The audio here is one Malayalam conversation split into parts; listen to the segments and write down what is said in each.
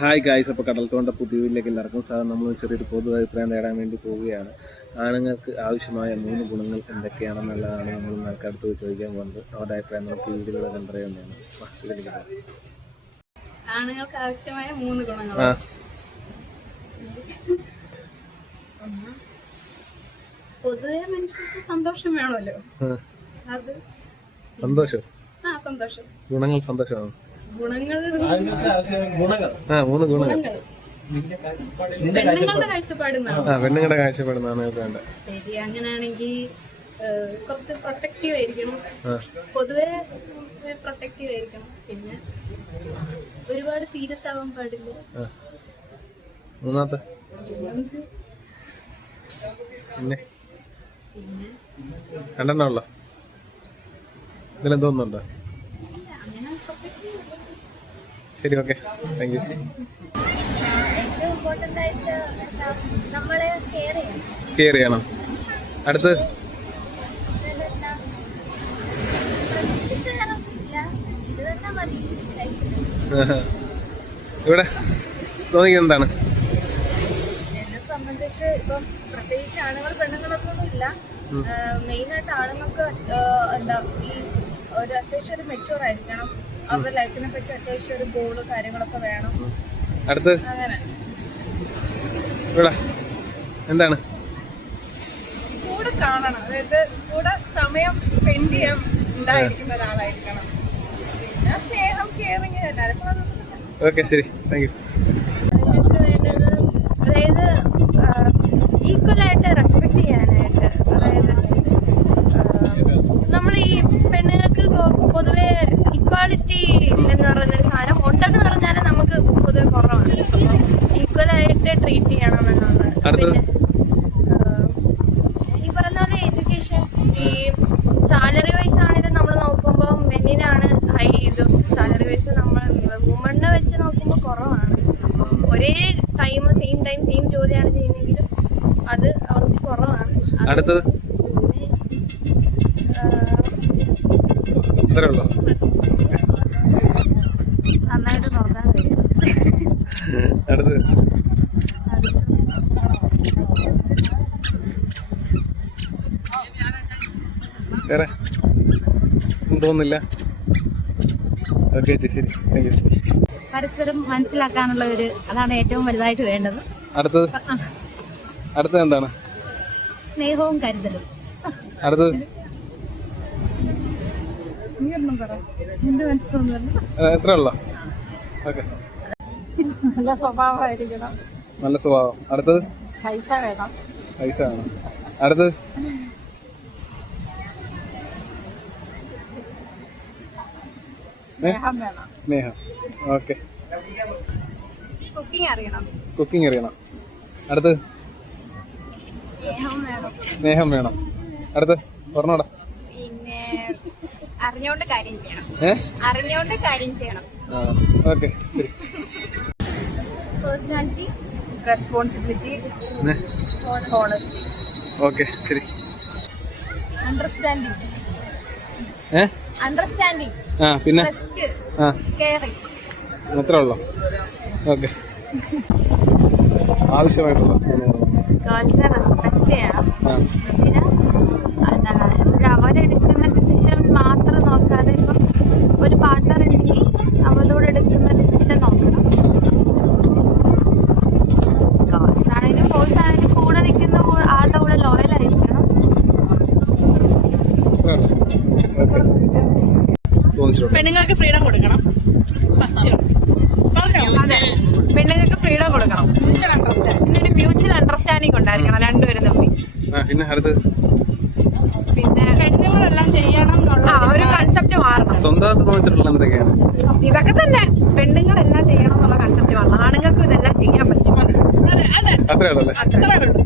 ഹായ് ഗായ്സ് അപ്പോൾ കടൽത്തോണ്ട പുതിയവിലേക്ക് എല്ലാവർക്കും സാധാരണ നമ്മൾ ചെറിയൊരു പൊതു അഭിപ്രായം നേടാൻ വേണ്ടി പോവുകയാണ്. ആണുങ്ങൾക്ക് ആവശ്യമായ മൂന്ന് ഗുണങ്ങൾ എന്തൊക്കെയാണെന്നുള്ളതാണ് നമ്മൾ നമുക്ക് അടുത്ത് പോയി ചോദിക്കാൻ പോകുന്നത്. അവരുടെ അഭിപ്രായം നമുക്ക് വീഡിയോയിലൂടെ കണ്ടറിയാവുന്നതാണ് ആണുങ്ങൾക്ക് ആവശ്യമായ മൂന്ന് ഗുണങ്ങൾ പൊതുവെ മനുഷ്യർക്ക് സന്തോഷം വേണമല്ലോ. അത് സന്തോഷം? ആ സന്തോഷം. ഗുണങ്ങൾ സന്തോഷമാണ്? ഗുണങ്ങൾ. ആ മൂന്ന് ഗുണങ്ങൾ. പെണ്ണുങ്ങളുടെ കാഴ്ചപ്പാടുന്നാണ് ആ പെണ്ണുങ്ങളുടെ ശരി അങ്ങനെയാണെങ്കിൽ കുറച്ച് പ്രൊട്ടക്റ്റീവ് ആയിരിക്കണം. ആ. പൊതുവെ പ്രൊട്ടക്റ്റീവ് ആയിരിക്കണം. പിന്നെ ഒരുപാട് സീരിയസ് ആവാൻ പാടില്ല. ആ. മൂന്നാമത്തെ. പിന്നെ? പിന്നെ? രണ്ടെണ്ണം ഉള്ള ഇതിലും ശരി ഓക്കെ താങ്ക് യു കെയർ ചെയ്യണം. അടുത്ത് ഇവിടെ തോന്നിക്കുന്നത് എന്താണ്? എന്നെ സംബന്ധിച്ച് ഇപ്പം പ്രത്യേകിച്ച് ആണുങ്ങൾ പെണ്ണുങ്ങളൊന്നും ഇല്ല മെയിൻ ആയിട്ട് ആണുങ്ങൾക്ക് എന്താ ഈ ഒരു അത്യാവശ്യം ഒരു മെച്ചൂർ ആയിരിക്കണം. അവരുടെ ലൈഫിനെ പറ്റി അത്യാവശ്യം ഒരു ഗോൾ കാര്യങ്ങളൊക്കെ വേണം. അടുത്ത്? ഇവിടെ എന്താണ്? കൂടെ കാണണം. അതായത് കൂടെ സമയം സ്പെൻഡ് ചെയ്യാൻ ഉണ്ടായിരിക്കുന്ന ഒരാളായിരിക്കണം. പിന്നെ സ്നേഹം കെയറിങ് എല്ലാവർക്കും അതൊന്നും ഓക്കെ ശരി. താങ്ക് യു നമുക്ക് അതായത് ഈക്വലായിട്ട് റെസ്പെക്ട് ചെയ്യാനായിട്ട് അതായത് നമ്മൾ ഈ പെണ്ണുങ്ങൾക്ക് കൊ- പൊതുവെ ഇക്വാളിറ്റി എന്ന് പറയുന്നൊരു സാധനം ഉണ്ടെന്ന് പറഞ്ഞാൽ നമുക്ക് പൊതുവെ കുറവാണ് ഈക്വലായിട്ട് ട്രീറ്റ് ചെയ്യണമെന്നുള്ളത്? പിന്നെ ഈ പറഞ്ഞ പോലെ എഡ്യൂക്കേഷൻ ഈ സാലറി വൈസ് ആണെങ്കിലും നമ്മൾ നോക്കുമ്പോൾ മെന്നിനാണ് ഹൈ ഇത്. സാലറി വൈസ് നമ്മൾ വുമണിനെ വെച്ച് നോക്കുമ്പോൾ കുറവാണ്. ഒരേ ടൈം സെയിം ടൈം സെയിം ജോലിയാണ് ചെയ്യുന്നതെങ്കിലും അത് അവർക്ക് കുറവാണ്. അടുത്തത്? നന്നായിട്ട് നോക്കാൻ കഴിയും. അടുത്തത്? വേറെ തോന്നില്ല തോന്നുന്നില്ല ഓക്കെ ചേച്ചി ശരി. താങ്ക് യു പരസ്പരം മനസ്സിലാക്കാനുള്ള ഒരു അതാണ് ഏറ്റവും വലുതായിട്ട് വേണ്ടത്. അടുത്തത്? അടുത്തത് എന്താണ്? സ്നേഹവും കരുതലും. അടുത്തത്? എത്ര ഉള്ള? ഓക്കെ. നല്ല സ്വഭാവമായിരിക്കണം. നല്ല സ്വഭാവം. അടുത്തത്? പൈസ വേണം. പൈസ വേണം. അടുത്തത്? സ്നേഹം ഓക്കെ. കുക്കിംഗ് അറിയണം. അടുത്തത് സ്നേഹം വേണം. അടുത്ത്? പറഞ്ഞോടാ പിന്നെ അറിഞ്ഞുകൊണ്ട് കാര്യം ചെയ്യണം. ഏ? അറിഞ്ഞുകൊണ്ട് കാര്യം ചെയ്യണം. ഓക്കെ ശരി. പേഴ്സണാലിറ്റി റെസ്പോൺസിബിലിറ്റി ഹോണസ്റ്റി ഓക്കെ ശരി. അണ്ടർസ്റ്റാൻഡിങ് ഏ? അണ്ടർസ്റ്റാൻഡിങ് ആ പിന്നെ? റെസ്റ്റ് ആ. കെയറിങ് അത്ര ഉള്ളോ? ഓക്കെ. ആവശ്യമായിട്ടുള്ള ഗേൾസിനെ റെസ്പെക്ട് ചെയ്യണം ആ പിന്നെ എന്താണ് ഒരു അവരെടുക്കുന്ന ഡിസിഷൻ മാത്രം നോക്കാതെ ഇപ്പം ഒരു പാർട്ട്ണർ ഉണ്ടെങ്കിൽ അവരോട് എടുക്കുന്ന ഡിസിഷൻ നോക്കണം ഗേൾസ് ആണെങ്കിലും ബോയ്സ് ആണെങ്കിലും കൂടെ നിൽക്കുന്ന കൂ- ആളുടെ കൂടെ ലോയൽ ആയിരിക്കണം അത്രേ ഉള്ളൂ ഓക്കെ തോന്നിച്ചിട്ടുണ്ട് പെണ്ണുങ്ങൾക്ക് ഫ്രീഡം കൊടുക്കണം. ഫസ്റ്റ് പെണ്ണുങ്ങൾക്ക് ഫ്രീഡം കൊടുക്കണം. മ്യൂച്വൽ അണ്ടർസ്റ്റാൻഡിംഗ് പിന്നെ മ്യൂച്വൽ അണ്ടർസ്റ്റാൻഡിങ് ഉണ്ടായിരിക്കണം രണ്ടുപേരും തമ്മിൽ. പിന്നെ പിന്നെ പെണ്ണുങ്ങളെല്ലാം ചെയ്യണം എന്നുള്ള ആ ഒരു കൺസെപ്റ്റ് മാറണം. സ്വന്തമായിട്ട് തോന്നിച്ചിട്ടുള്ള എന്തൊക്കെയാണ്? ഇതൊക്കെ തന്നെ. പെണ്ണുങ്ങളെല്ലാം ചെയ്യണം എന്നുള്ള കൺസെപ്റ്റ് മാറണം. ആണുങ്ങൾക്കും ഇതെല്ലാം ചെയ്യാൻ പറ്റും. അതെ അതെ അത്രേ ഉള്ളൂ അത്രേ ഉള്ളൂ.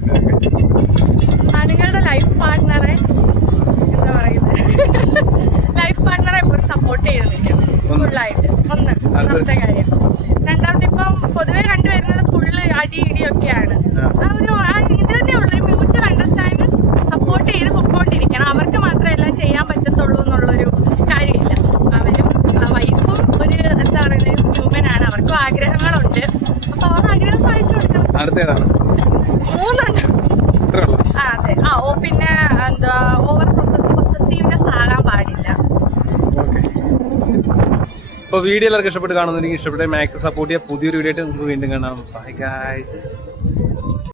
ഒന്നാമത്തെ കാര്യം. രണ്ടാമത്തെ ഇപ്പം പൊതുവെ കണ്ടുവരുന്നത് ഫുള്ള് അടി ഇടിയൊക്കെയാണ്. ഒരു ഇത് തന്നെയുള്ളൂ ഒരു മ്യൂച്വൽ അണ്ടർസ്റ്റാൻഡിങ് സപ്പോർട്ട് ചെയ്ത് പൊക്കോണ്ടിരിക്കണം. അവർക്ക് മാത്രമേ എല്ലാം ചെയ്യാൻ പറ്റത്തുള്ളൂ എന്നുള്ളൊരു കാര്യമില്ല. അവരും വൈഫും ഒരു എന്താ പറയുന്നത് ഹ്യൂമൻ ആണ്. അവർക്കും ആഗ്രഹങ്ങളുണ്ട്. ആഗ്രഹം സാധിച്ചു കൊടുക്കണം അടുത്തേതാണ് മൂന്നെണ്ണം ഇത്രേ ഉള്ളൂ ആ അതെ ആ ഓ പിന്നെ എന്താ ഓവർ പ്രൊസസ് പ്രൊസസീവ്നെസ് ആകാൻ പാടില്ല ഓക്കെ അപ്പോൾ വീഡിയോ എല്ലാവർക്കും ഇഷ്ടപ്പെട്ട് കാണുന്നുണ്ടെങ്കിൽ ഇഷ്ടപ്പെട്ട മാക്സ് സപ്പോർട്ട് ചെയ്യുക പുതിയൊരു വീഡിയോ ആയിട്ട് നമുക്ക് വീണ്ടും കാണാം. Bye guys